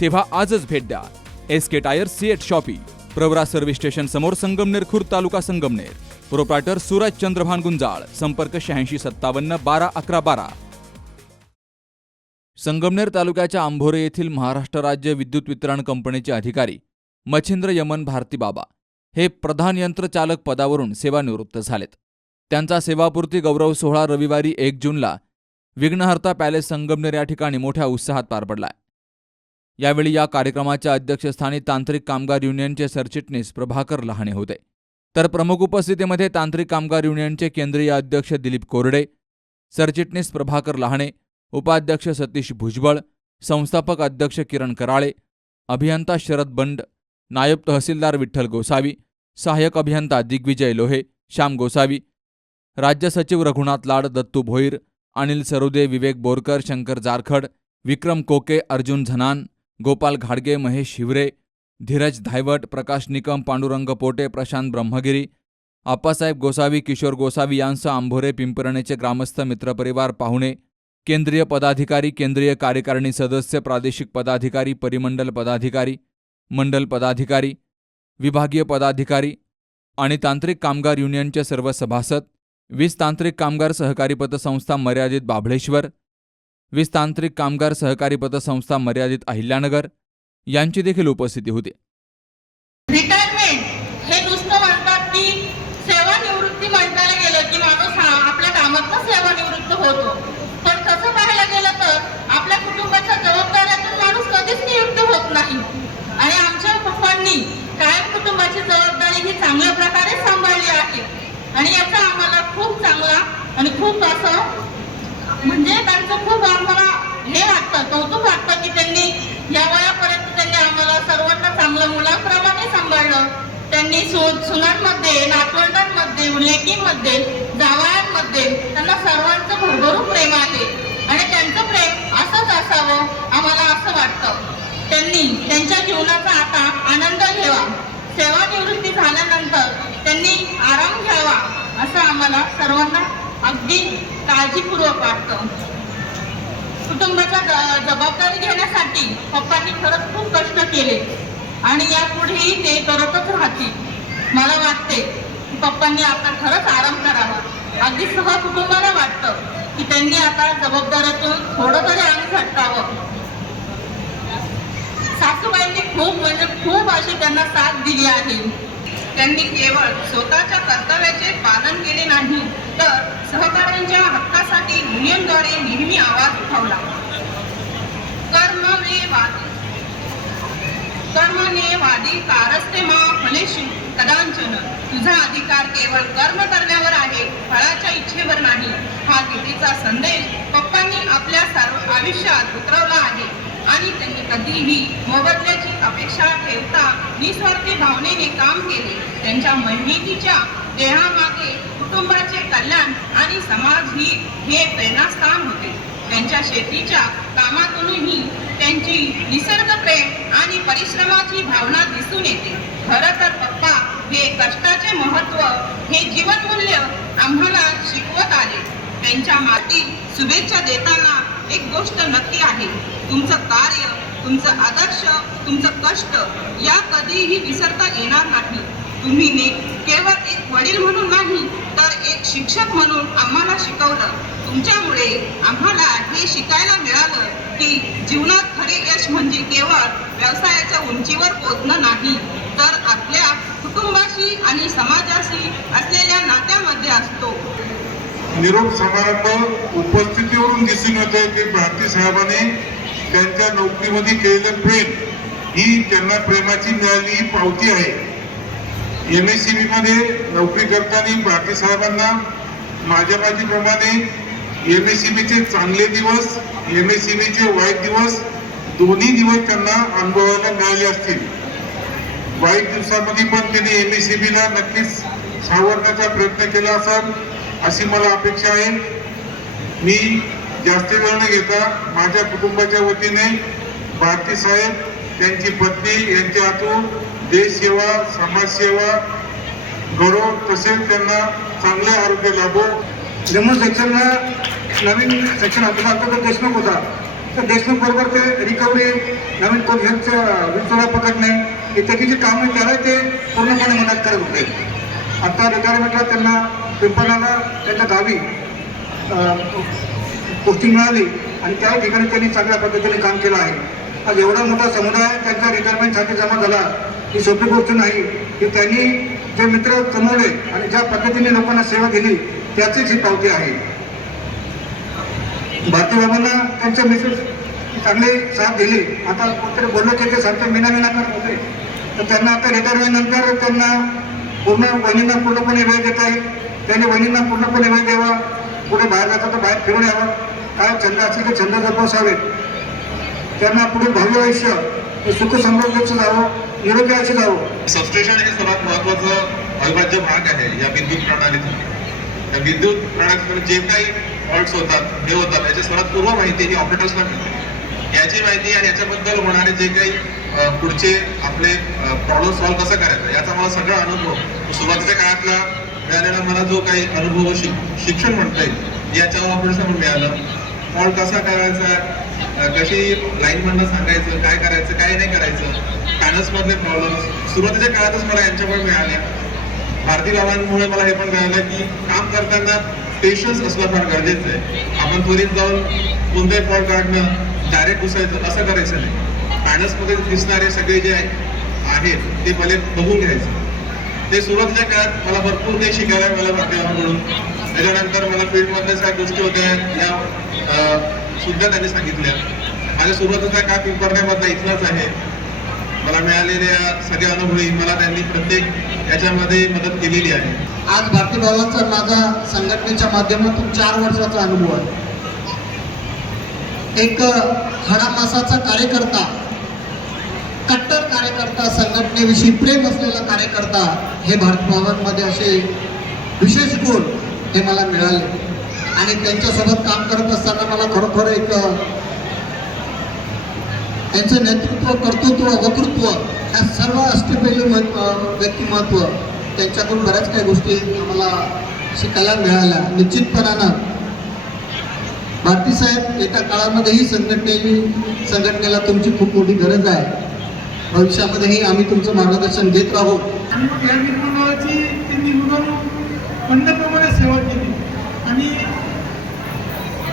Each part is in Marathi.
तेव्हा आजच भेट द्या. S K tyre CEAT shoppe Pravara service station समोर संगमनेर खुर्द तालुका संगमनेर. प्रोप्रायटर सूरज चंद्रभान गुंजाळ संपर्क शहाऐंशी सत्तावन्न बारा अकरा बारा. संगमनेर तालुक्याच्या आंभोरे येथील महाराष्ट्र राज्य विद्युत वितरण कंपनीचे अधिकारी मच्छिंद्र यमन भारती बाबा हे प्रधान यंत्रचालक पदावरून सेवानिवृत्त झालेत. त्यांचा सेवापूर्ती गौरव सोहळा रविवारी एक जूनला विघ्नहर्ता पॅलेस संगमनेर या ठिकाणी मोठ्या उत्साहात पार पडलाय. यावेळी या कार्यक्रमाच्या अध्यक्षस्थानी तांत्रिक कामगार युनियनचे सरचिटणीस प्रभाकर लहाणे होते. तर प्रमुख उपस्थितीमध्ये तांत्रिक कामगार युनियनचे केंद्रीय अध्यक्ष दिलीप कोरडे सरचिटणीस प्रभाकर लहाणे उपाध्यक्ष सतीश भुजबळ संस्थापक अध्यक्ष किरण कराळे अभियंता शरद बंड नायब तहसीलदार विठ्ठल गोसावी सहाय्यक अभियंता दिग्विजय लोहे श्याम गोसावी राज्य सचिव रघुनाथ लाड दत्तू भोईर अनिल सरुदे विवेक बोरकर शंकर जारखड विक्रम कोके अर्जुन झनान गोपाल घाडगे महेश हिवरे धीरज धायवट प्रकाश निकम पांडुरंग पोटे प्रशांत ब्रह्मगिरी आप्पासाहेब गोसावी किशोर गोसावी यांसह आंभोरे पिंपरणेचे ग्रामस्थ मित्रपरिवार पाहुणे केंद्रीय पदाधिकारी केंद्रीय कार्यकारिणी सदस्य प्रादेशिक पदाधिकारी परिमंडल पदाधिकारी मंडल पदाधिकारी विभागीय पदाधिकारी आणि तांत्रिक कामगार युनियनचे सर्व सभासद वीस तांत्रिक कामगार सहकारी पतसंस्था मर्यादित बाभळेश्वर वीस तांत्रिक कामगार सहकारी पतसंस्था मर्यादित अहिल्यानगर यांची देखील उपस्थिती होती. रिटायरमेंट हे नुसतं म्हणतात की सेवानिवृत्ती म्हणताना गेलं की माणूस हा आपल्या कामातनं सेवानिवृत्त होतो. पण तसं पाहायला गेलं तर आपल्या कुटुंबाच्या जबाबदाऱ्यातून माणूस कधीच नियुक्त होत नाही. आणि आमच्या पप्पांनी कायम कुटुंबाची जबाबदारी ही चांगल्या प्रकारे सांभाळली आहे. आणि याचा आम्हाला खूप चांगला आणि खूप असं म्हणजे त्यांचं खूप आम्हाला हे वाटतं कौतुक वाटतं की त्यांनी या वयापर्यंत त्यांनी आम्हाला सर्वांना चांगलं मुलांप्रमाणे सांभाळलं. त्यांनी सु सुनांमध्ये नातवंडांमध्ये उल्लेखीमध्ये जावयांमध्ये त्यांना सर्वांचं भरभरून प्रेम आहे. आणि त्यांचं प्रेम असंच असावं आम्हाला असं वाटतं. त्यांनी त्यांच्या जीवनाचा आता आनंद घ्यावा. सेवानिवृत्ती झाल्यानंतर त्यांनी आराम घ्यावा असं आम्हाला सर्वांना अगदी काळजीपूर्वक वाटतं कुटुंबाच्या जबाबदारी घेण्यासाठी पप्पांनी खरंच खूप कष्ट केले आणि यापुढेही ते करतच राहतील. मला वाटते की पप्पांनी आता खरंच आराम करावा अगदी सहकुटुंबाला वाटतं की त्यांनी आता जबाबदाऱ्यातून थोडं तरी अंग झटकावं. सासूबाईंनी खूप म्हणजे खूप अशी त्यांना साथ दिली आहे. त्यांनी केवळ स्वतःच्या कर्तव्याचे पालन केले नाही तर सहकाऱ्यांच्या हक्कासाठी युनियनद्वारे नेहमी आवाज उठवला. कर्म कर्म ने वादी कारस्ते मा कदांचन तुझा अधिकार केवळ कर्म करण्यावर आहे फळाच्या इच्छेवर नाही. हा गीतेचा संदेश पप्पांनी आपल्या सर्व आयुष्यात उतरवला आहे. आणि त्यांनी कधीही मोबदल्याची अपेक्षा ठेवता निस्वार्थी भावनेने काम केले. त्यांच्या मेहनतीच्या देहामागे कुटुंबाचे कल्याण आणि समाज ही हे प्रेरणास्थान होते. त्यांच्या शेतीच्या कामातूनही त्यांची निसर्ग प्रेम आणि परिश्रमाची भावना दिसून येते. खरं तर पप्पा हे कष्टाचे महत्त्व हे जीवनमूल्य आम्हाला शिकवत आले. त्यांच्या माती शुभेच्छा देताना एक गोष्ट नक्की आहे. तुमचं कार्य तुमचं आदर्श तुमचं कष्ट या कधीही विसरता येणार नाही. तुम्ही ने केवळ एक वडील म्हणून नाही तर एक शिक्षक म्हणून आम्हाला शिकवलं. तुमच्यामुळे आम्हाला हे शिकायला मिळालं की जीवनात खरे यश म्हणजे केवळ व्यवसायाच्या उंचीवर पोचणं नाही तर आपल्या कुटुंबाशी आणि समाजाशी असलेल्या नात्यामध्ये असतो. निरोप समारंभ उपस्थितीवरून दिसून येतं की भारती साहेबांनी त्यांच्या नोकरीमध्ये केलेलं प्रेम ही त्यांना प्रेमाची मिळाली ही पावती आहे. एम एस सी बीमध्ये नोकरी करताना भारती साहेबांना माझ्या माझीप्रमाणे एम एस सी बीचे चांगले दिवस एम एस सी बीचे वाईट दिवस दोन्ही दिवस त्यांना अनुभवायला मिळाले असतील. वाईट दिवसामध्ये पण त्यांनी एम ए सी बीला नक्कीच सावरण्याचा प्रयत्न केला असाल. अशी मला अपेक्षा आहे. मी जास्त वेळ न घेता माझ्या कुटुंबाच्या वतीने भारती साहेब त्यांची पत्नी यांच्या हातून देशसेवा समाजसेवा गौरव तसेच त्यांना चांगले आरोग्य लाभो. जम्मू सेक्शनला नवीन सेक्शन होतं आता देशमुख होता. तर देशमुख बरोबर ते रिकव्हरी नवीन पोझिशनचं विचारा पकडणे इत्यादी जे काम आहे त्याला ते पूर्णपणे मदत करत होते. आता रिटायरमेंटला त्यांना पिंपळाला त्यांच्या गावी पोस्टिंग मिळाली आणि त्या ठिकाणी त्यांनी चांगल्या पद्धतीने काम केलं आहे. आज एवढा मोठा समुदाय त्यांच्या रिटायरमेंटसाठी जमा झाला. ही सोपी गोष्ट नाही. की त्यांनी जे मित्र कमवले आणि ज्या पद्धतीने लोकांना सेवा दिली त्याचीच ही पावती आहे. भारतीय बाबांना त्यांच्या मिसेस चांगली साथ दिली. आता कोणतरी बोललो की ते सारखे मिना मिना करत होते. तर त्यांना आता रिटायरमेंट नंतर त्यांना पूर्ण बहिणींना पूर्णपणे वेळ देता येईल. त्यांनी बहिणींना पूर्णपणे वेळ द्यावा. पुढे बाहेर जाता तर बाहेर फिरून यावं. काय छंद असतील ते छंद जपसावेत त्यांना पुढे भव्य आयुष्य सुख समृद्धीचं जावं. निरोगी आयुष्य जावं. सबस्टेशन हे सर्वात महत्वाचं अविभाज्य भाग आहे या विद्युत प्रणालीतून. त्या विद्युत प्रणालीतून जे काही फॉल्ट्स होतात हे होतात. याची सर्वात पूर्व माहिती ही ऑपरेटर्सला मिळते. याची माहिती आणि याच्याबद्दल होणारे जे काही पुढचे आपले प्रॉब्लेम सॉल्व्ह कसं करायचं याचा मला सगळा अनुभव सुरुवातीच्या काळातला मिळालेला मला जो काही अनुभव शिक शिक्षण म्हणता येईल याच्यावर ऑपरेशन मिळालं फॉल कसा करायचा? कशी लाईन म्हणणं सांगायचं? काय करायचं? काय नाही करायचं? पॅनल्स मधले प्रॉब्लेम सुरुवातीच्या काळातच मला यांच्यामुळे मिळाल्या. भारती बाबांमुळे मला हे पण कळलं की काम करताना पेशन्स असणं फार गरजेचं आहे. आपण त्वरित जाऊन कोणताही फॉल काढणं डायरेक्ट घुसायचं असं करायचं नाही. पॅनल्समध्ये दिसणारे सगळे जे आहेत ते पहिले बघून घ्यायचं. ते सुरुवातीच्या काळात मला भरपूर काही शिकायला मिळालं भारती म्हणून. त्याच्यानंतर मला फील्डमधल्या सगळ्या गोष्टी होत्या या सुद्धा त्यांनी सांगितल्या. माझ्या सुरुवातीचा का पिंपरण्यामधला इथलाच आहे. मला मिळालेल्या सगळ्या अनुभवी मला त्यांनी प्रत्येक याच्यामध्ये मदत केलेली आहे. आज भारती बाबांचा माझा संघटनेच्या माध्यमातून चार वर्षाचा अनुभव आहे. एक हडामासाचा कार्यकर्ता कट्टर कार्यकर्ता संघटनेविषयी प्रेम असलेला कार्यकर्ता हे भारती बाबांमध्ये असे विशेष गुण हे मला मिळाले. आणि त्यांच्यासोबत काम करत असताना मला खरोखर एक त्यांचं नेतृत्व कर्तृत्व वक्तृत्व ह्या सर्व अष्टपैलू मत- व्यक्तिमत्व त्यांच्याकडून बऱ्याच काही गोष्टी मला शिकायला मिळाल्या. निश्चितपणानं भारती साहेब एका काळामध्ये ही संघटनेली संघटनेला तुमची खूप मोठी गरज आहे. भविष्यामध्येही आम्ही तुमचं मार्गदर्शन घेत राहू. आणि मग या निर्माणाची त्यांनी निर्माण बंदप्रमाणे सेवा केली. आणि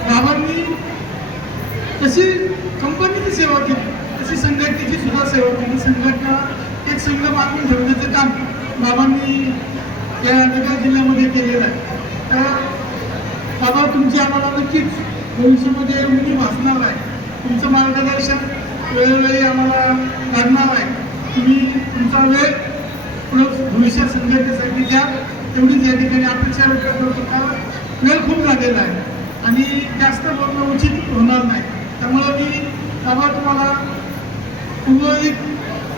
बाबांनी तशी कंपनीची सेवा केली तशी संघटनेची सुद्धा सेवा केली. संघटना एक संघ बांधून ठेवण्याचं काम बाबांनी या नगर जिल्ह्यामध्ये केलेलं आहे. तर बाबा तुमची आम्हाला नक्कीच भविष्यामध्ये उणी भासणार आहे. तुमचं मार्गदर्शन वेळोवेळी आम्हाला काढणार आहे. तुम्ही तुमचा वेळ पुढं भविष्यात संघटनेसाठी द्या. तेवढीच या ठिकाणी अपेक्षा व्यक्त करतो कारण वेळ खूप झालेला आहे. आणि जास्त बोलणं उचित होणार नाही. त्यामुळं मी बाबा तुम्हाला उर्वरित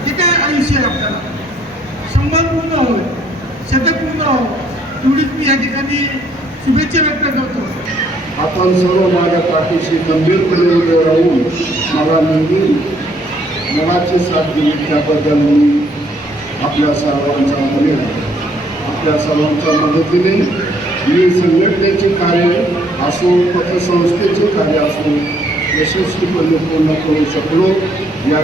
जे काय आयुष्य आहे आपल्याला शंभर पूर्ण हो शतक पूर्ण हो एवढीच मी या ठिकाणी शुभेच्छा व्यक्त करतो. आपण सर्व माझ्या पाठीशी गंभीरपणे उभे राहून मला नेहमी मनाची साथ दिली. त्याबद्दल मी आपल्या सर्वांचा आभारी आपल्या सर्वांच्या मदतीने मी संघटनेचे कार्य असो पतसंस्थेचे कार्य असो यशस्वीपणे पूर्ण करू शकलो. या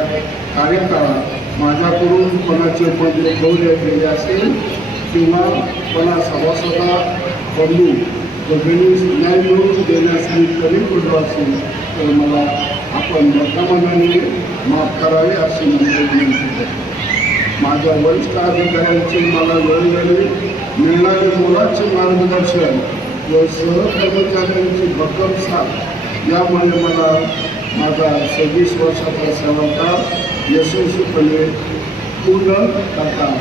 कार्यकाळात माझ्याकडून कोणाचे पद ठेवले गेले असेल किंवा कोणा सभासदा बंधू भगिनी न्याय मिळवून देण्यास मी कमी पडलो असेल तर मला आपण वर्तमानाने माफ करावे असे माझी विनंती करतो माझ्या वरिष्ठ अधिकाऱ्यांचे मला वेळोवेळी मिळणारे मोलाचे मार्गदर्शन व सहकर्मचाऱ्यांची भक्कम साथ यामुळे मला माझा सव्वीस वर्षाचा सेवाकाळ यशस्वीपणे पूर्ण करता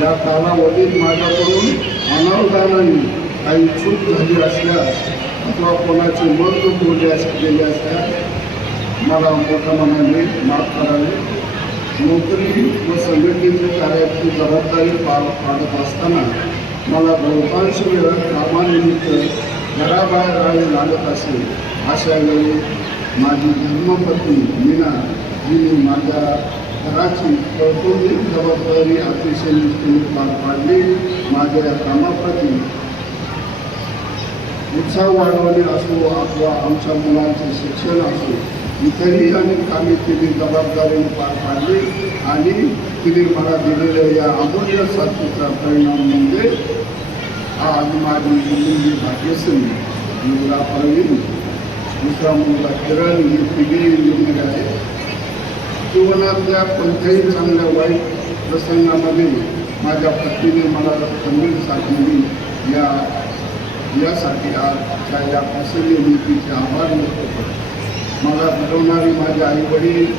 या कालावधीत माझ्याकडून अनावधानाने काही चूक झाली असल्यास अथवा कोणाचे मत बोलले अस गेले असल्यास मला मोठ्या मनाने माफ करावे. नोकरी व संघटनेच्या कार्याची जबाबदारी पार पाडत असताना मला बहुतांश वेळा कामानिमित्त घराबाहेर राहावे लागत असेल अशा वेळी माझी धर्मपत्नी मीना हिने माझ्या घराची कौटुंबिक जबाबदारी अतिशय निष्ठेने पार पाडली. माझ्या या कामाप्रती उत्साह वाढवणे असो अथवा आमच्या मुलांचे शिक्षण असो इतरही अनेक कामे तिने जबाबदारीने पार पाडली आणि तिने मला दिलेल्या या अमूल्य साथीचा परिणाम म्हणजे आज माझी मुलगी भाग्यश्री मुलगा प्रवीण दुसरा मुलगा किरण ही तिघे इंजिनियर आहे जीवनातल्या कोणत्याही चांगल्या वाईट प्रसंगामध्ये माझ्या पत्नीने मला गंभीर साथ दिली या यासाठी आजच्या या प्रसन्न नीतीचे आभार व्यक्त करतो मला घडवणारी माझे आई वडील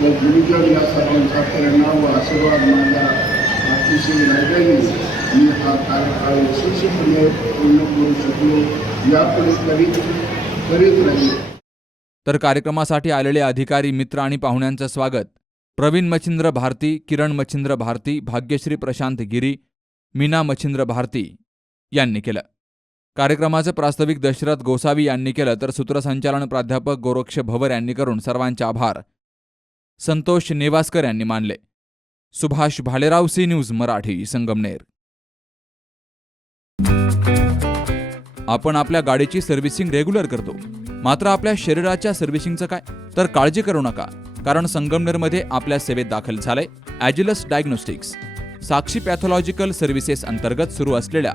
व गुरुजन या सर्वांचा परिणाम व आशीर्वाद माझ्या अतिशय राहिल्याने मी हा कार्यकाळ यशस्वीपणे पूर्ण करू शकलो यापुढे करीत करीत राहील. तर कार्यक्रमासाठी आलेले अधिकारी मित्र आणि पाहुण्यांचं स्वागत. प्रवीण मच्छिंद्र भारती किरण मच्छिंद्र भारती भाग्यश्री प्रशांत गिरी मीना मच्छिंद्र भारती यांनी केलं. कार्यक्रमाचं प्रास्ताविक दशरथ गोसावी यांनी केलं तर सूत्रसंचालन प्राध्यापक गोरक्ष भवर यांनी करून सर्वांचे आभार. संतोष नेवासकर यांनी मानले. Subhash Bhalerao C news Marathi Sangamner. आपण आपल्या गाडीची सर्व्हिसिंग रेग्युलर करतो. मात्र आपल्या शरीराच्या सर्व्हिसिंगचं काय? तर काळजी करू नका कारण संगमनेरमध्ये आपल्या सेवेत दाखल झालंय Agilus diagnostics. Sakshi pathological services अंतर्गत सुरू असलेल्या